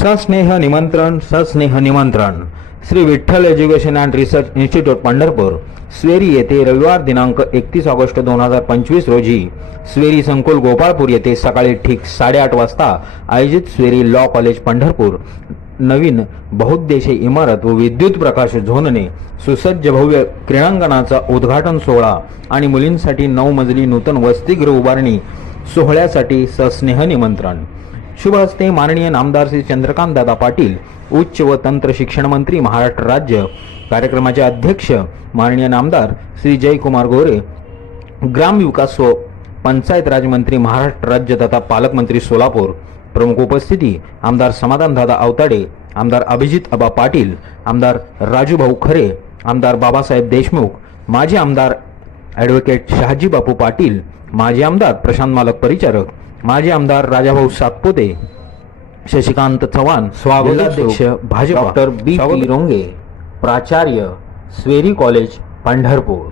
सस्नेह निमंत्रण Shri Vitthal education and research institute Pandharpur SVERI येथे रविवार दिनांक 31 ऑगस्ट 2025 रोजी स्वेरी संकुल गोपाळपूर येथे सकाळी ठीक 8:30 वाजता आयोजित स्वेरी लॉ कॉलेज पंढरपूर नवीन बहुउद्देशीय इमारत व विद्युत प्रकाश झोनने सुसज्ज भव्य क्रीडांगणाचा उद्घाटन सोहळा आणि मुलींसाठी 9 मजली नूतन वसतिगृह उभारणी सोहळ्यासाठी सस्नेह निमंत्रण। शुभ हस्ते माननीय नामदार श्री चंद्रकांत दादा पाटील उच्च व तंत्र शिक्षण मंत्री महाराष्ट्र राज्य। कार्यक्रमाचे अध्यक्ष माननीय नामदार श्री जयकुमार गोरे, ग्राम विकास व पंचायत राज मंत्री महाराष्ट्र राज्य तथा पालकमंत्री सोलापूर। प्रमुख उपस्थिती आमदार समाधान दादा अवताडे, आमदार अभिजित अबा पाटील, आमदार राजू भाऊ खरे, आमदार बाबासाहेब देशमुख, माजी आमदार ॲडव्होकेट शहाजी बापू पाटील, माजी आमदार प्रशांत मालक परिचारक, माजी आमदार राजाभाऊ सातपुते, शशिकांत चव्हाण, स्वागताध्यक्ष भाजप डॉक्टर बी रोंगे, प्राचार्य स्वेरी कॉलेज पंढरपूर।